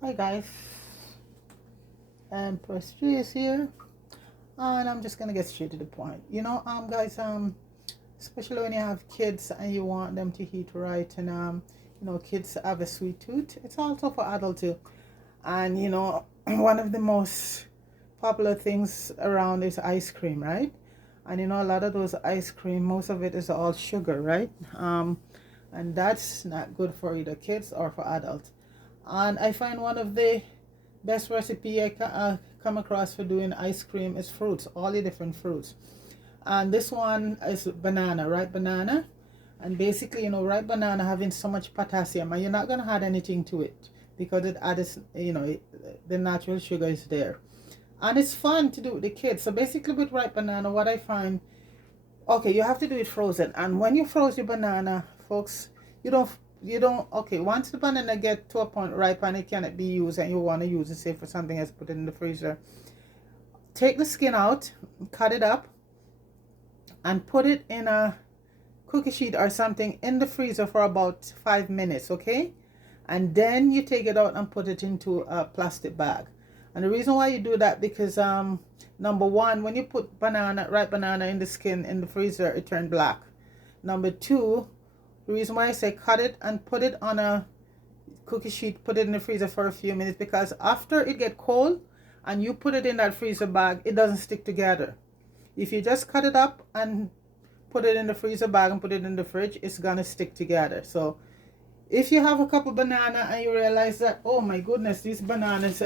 Hi guys, Empress G is here, and I'm just gonna get straight to the point. Guys, especially when you have kids and you want them to eat right, and kids have a sweet tooth. It's also for adults too, and one of the most popular things around is ice cream, right? And a lot of those ice cream, most of it is all sugar, right? And that's not good for either kids or for adults. And I find one of the best recipe I come across for doing ice cream is fruits, all the different fruits. And this one is banana, ripe banana. And basically, ripe banana having so much potassium, and you're not gonna add anything to it because it adds, the natural sugar is there, and it's fun to do with the kids. So basically, with ripe banana, what I find, okay, you have to do it frozen, and when you froze your banana, folks, you don't okay, once the banana get to a point ripe and it cannot be used and you want to use it, say for something else, put it in the freezer, take the skin out, cut it up, and put it in a cookie sheet or something in the freezer for about 5 minutes, okay? And then you take it out and put it into a plastic bag. And the reason why you do that, because number one, when you put ripe banana in the skin in the freezer, it turned black. Number two, the reason why I say cut it and put it on a cookie sheet, put it in the freezer for a few minutes, because after it get cold and you put it in that freezer bag, it doesn't stick together. If you just cut it up and put it in the freezer bag and put it in the fridge, it's gonna stick together. So if you have a couple banana and you realize that, oh my goodness, these bananas,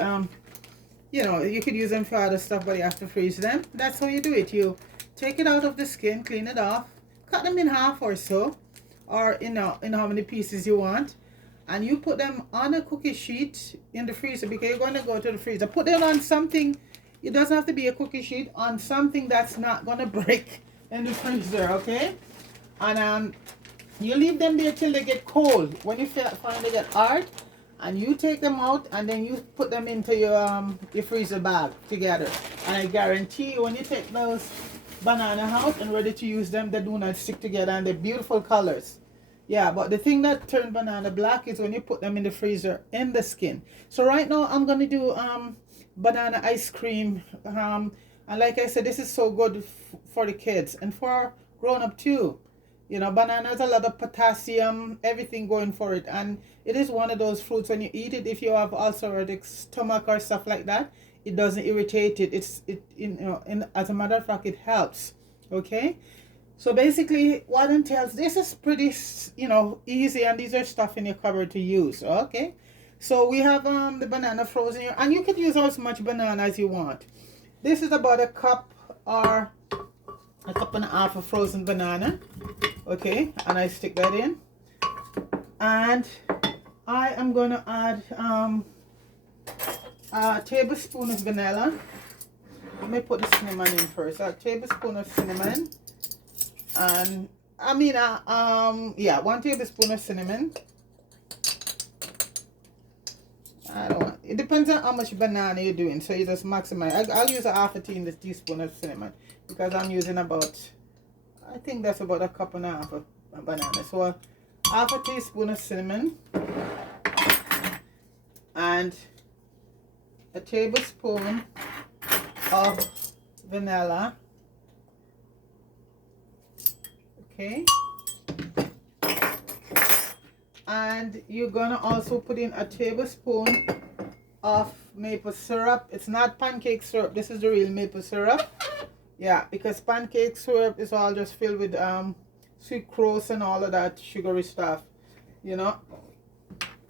you could use them for other stuff, but you have to freeze them. That's how you do it. You take it out of the skin, clean it off, cut them in half or so, or in how many pieces you want, and you put them on a cookie sheet in the freezer, because you're going to go to the freezer. Put them on something. It doesn't have to be a cookie sheet, on something that's not going to break in the freezer, okay? And you leave them there till they get cold. When you find they get hard, and you take them out and then you put them into your freezer bag together. And I guarantee you, when you take those banana out and ready to use them, they do not stick together, and they're beautiful colors. Yeah, but the thing that turn banana black is when you put them in the freezer in the skin. So right now I'm gonna do banana ice cream. And like I said, this is so good for the kids and for grown up too. Banana has a lot of potassium, everything going for it, and it is one of those fruits, when you eat it, if you have ulcerative stomach or stuff like that, it doesn't irritate it. As a matter of fact, it helps. Okay. So basically, what entails, this is pretty, easy, and these are stuff in your cupboard to use. Okay. So we have the banana frozen here, and you could use as much banana as you want. This is about a cup or a cup and a half of frozen banana. Okay, and I stick that in, and I am going to add a tablespoon of vanilla. Let me put the cinnamon in first. A tablespoon of cinnamon, and yeah, 1 tablespoon of cinnamon. I don't want, it depends on how much banana you're doing, so you just maximize. I'll use a half a teaspoon of cinnamon, because I'm using about, I think that's about a cup and a half of banana. So half a teaspoon of cinnamon and a tablespoon of vanilla. Okay. And you're gonna also put in a tablespoon of maple syrup. It's not pancake syrup, this is the real maple syrup. Yeah, because pancake syrup is all just filled with sucrose and all of that sugary stuff,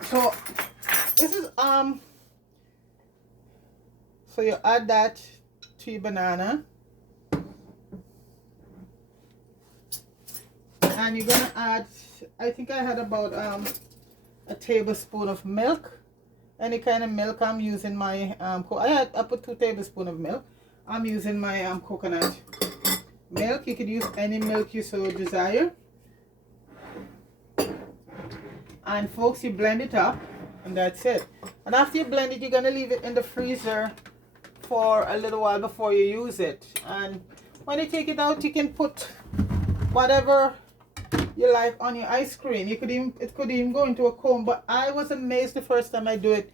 So this is so you add that to your banana, and you're gonna add, I think I had about a tablespoon of milk. Any kind of milk. I'm using my I put 2 tablespoons of milk. I'm using my coconut milk. You could use any milk you so desire. And folks, you blend it up, and that's it. And after you blend it, you're gonna leave it in the freezer for a little while before you use it. And when you take it out, you can put whatever you like on your ice cream. It could even go into a cone. But I was amazed the first time I do it.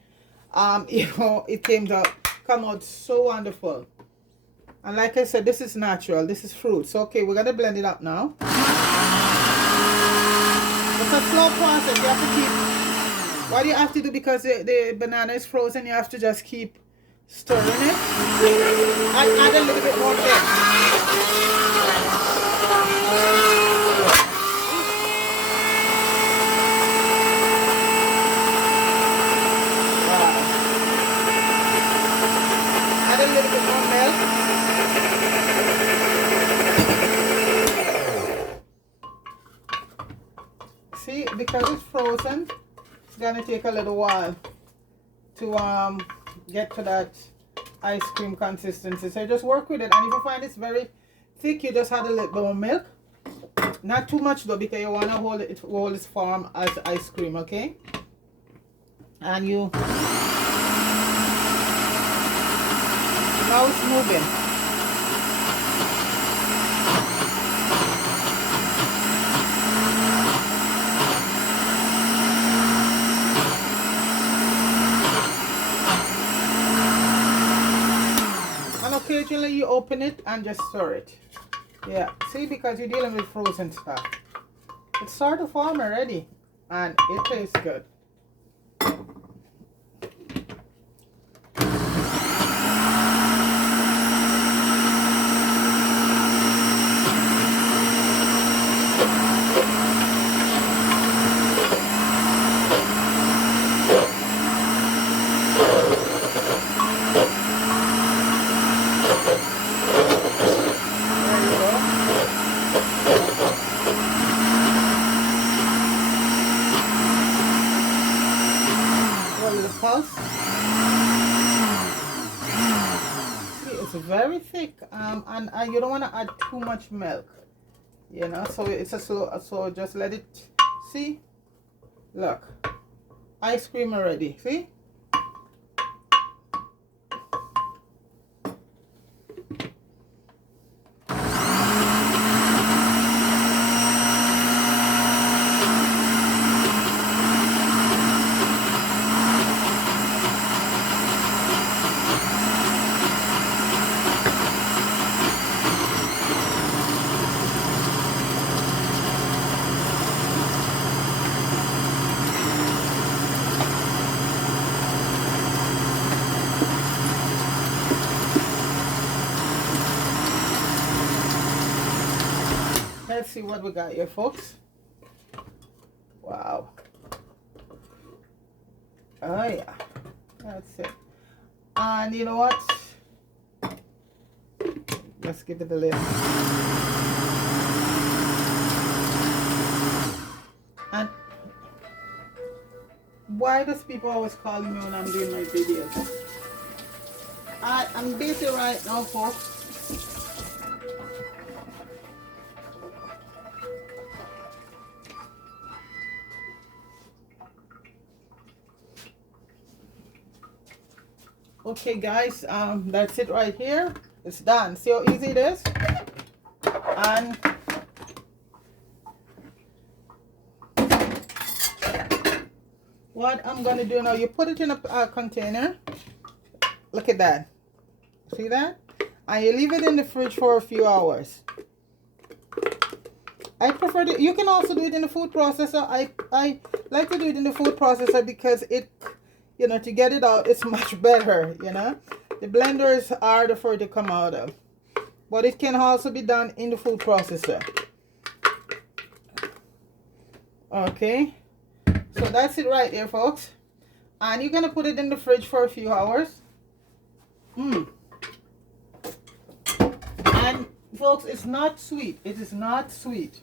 You know, it come out so wonderful. And like I said, this is natural. This is fruit. So okay, we're gonna blend it up now. It's a slow process. You have to keep. What you have to do, because the banana is frozen, you have to just keep stirring it. Add a little bit more milk. Add a little bit more milk. See, because it's frozen, it's gonna take a little while to get to that ice cream consistency. So just work with it, and if you find it's very thick, you just add a little bit more milk. Not too much though, because you want to hold its form as ice cream, okay? And you now it's moving. And occasionally you open it and just stir it. Yeah, see, because you're dealing with frozen stuff. It's sort of form already, and it tastes good. It's very thick, and you don't want to add too much milk, you know, so it's a slow, so just let it, see, look, ice cream already, see. Let's see what we got here, folks. Wow. Oh yeah, that's it. And you know what? Let's give it a lid. And why does people always calling me when I'm doing my videos? I'm busy right now, folks. Okay guys, that's it right here. It's done. See how easy it is? And what I'm gonna do now, you put it in a container. Look at that. See that? And you leave it in the fridge for a few hours. I prefer to, you can also do it in the food processor. I like to do it in the food processor because it, you know, to get it out, it's much better, you know. The blenders are harder for it to come out of. But it can also be done in the food processor. Okay. So that's it right there, folks. And you're going to put it in the fridge for a few hours. And, folks, it's not sweet. It is not sweet.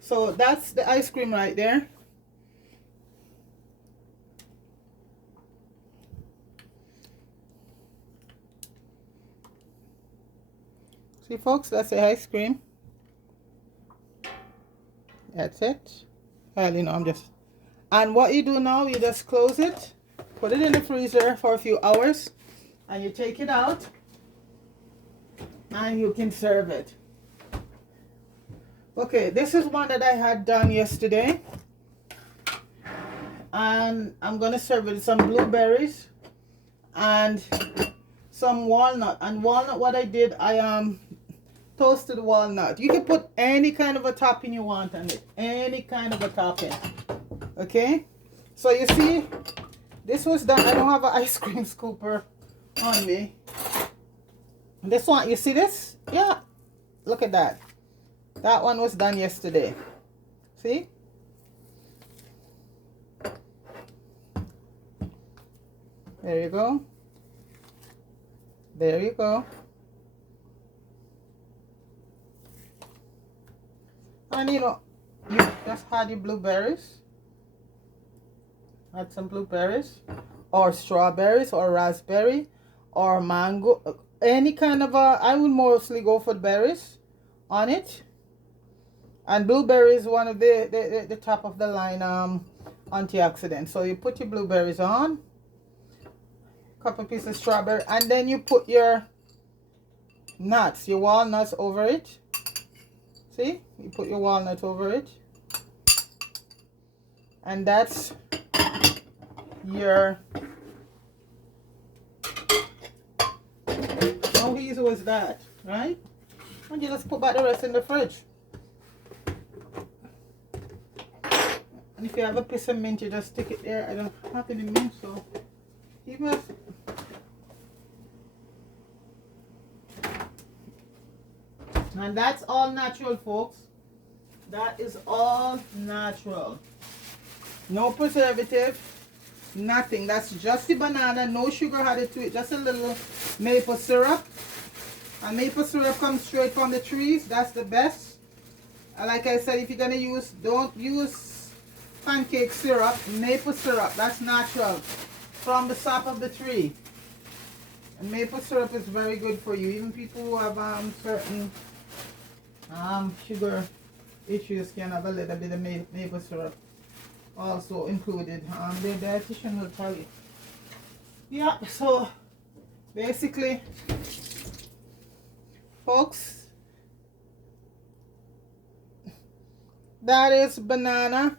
So that's the ice cream right there. See, folks, that's the ice cream. That's it. Well, you know, I'm just... And what you do now, you just close it, put it in the freezer for a few hours, and you take it out, and you can serve it. Okay, this is one that I had done yesterday. And I'm going to serve it with some blueberries. and some walnut. And walnut, what I did, I toasted walnut. You can put any kind of a topping you want on it, any kind of a topping. Okay, so you see, this was done. I don't have an ice cream scooper on me. This one, you see this? Yeah, look at that. That one was done yesterday. See? There you go. There you go. And you know, you just add your blueberries. Add some blueberries, or strawberries, or raspberry, or mango. Any kind of a, I would mostly go for berries on it. And blueberry is one of the top of the line antioxidants. So you put your blueberries on, couple pieces of strawberry, and then you put your nuts, your walnuts over it. See, you put your walnut over it, and that's your, how easy was that, right? And you just put back the rest in the fridge. And if you have a piece of mint, you just stick it there. I don't have any mint, so you must. And that's all natural, folks. That is all natural. No preservative, nothing. That's just the banana, no sugar added to it, just a little maple syrup. And maple syrup comes straight from the trees. That's the best. And like I said, if you're gonna use, don't use pancake syrup, maple syrup. That's natural from the sap of the tree. And maple syrup is very good for you. Even people who have certain sugar issues can have a little bit of maple syrup also included. The dietitian will tell you. Yeah, so basically, folks, that is banana.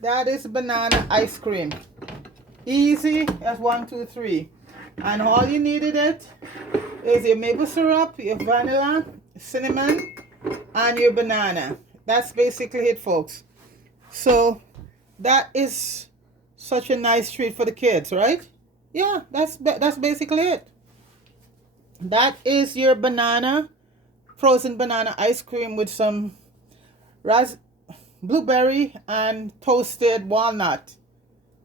That is banana ice cream. Easy as 1, 2, 3. And all you needed it is your maple syrup, your vanilla, cinnamon, and your banana. That's basically it, folks. So that is such a nice treat for the kids, right? Yeah, that's basically it. That is your banana, frozen banana ice cream with some blueberry and toasted walnut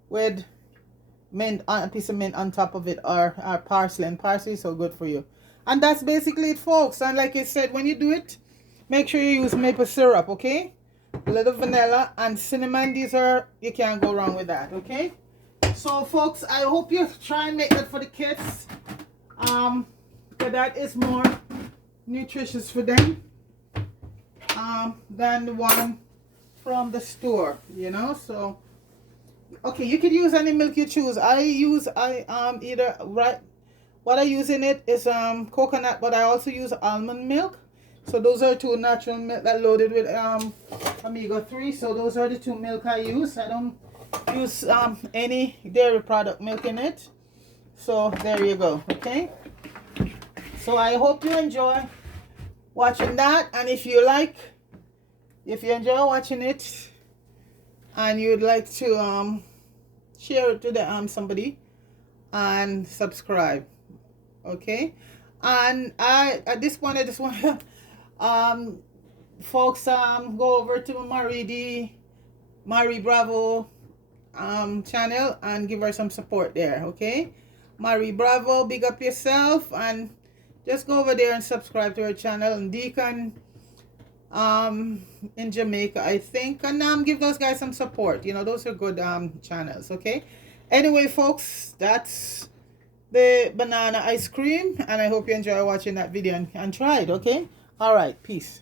with mint, a piece of mint on top of it, or parsley. And parsley is so good for you. And that's basically it, folks. And like I said, when you do it, make sure you use maple syrup, okay? A little vanilla and cinnamon. These are, you can't go wrong with that, okay? So folks, I hope you try and make that for the kids, because that is more nutritious for them than the one from the store, you know. So okay, you could use any milk you choose. Either, right, what I use in it is coconut, but I also use almond milk. So those are two natural milk that loaded with omega-3. So those are the two milk I use. I don't use any dairy product milk in it. So there you go, okay? So I hope you enjoy watching that, and if you enjoy watching it and you'd like to share it to the somebody and subscribe, okay? And at this point I just want to folks go over to Marie Bravo channel and give her some support there, okay? Marie Bravo, big up yourself, and just go over there and subscribe to her channel. And Deacon in Jamaica, I think, and give those guys some support. You know, those are good channels, okay? Anyway, folks, that's the banana ice cream, and I hope you enjoy watching that video and try it, okay? All right, peace.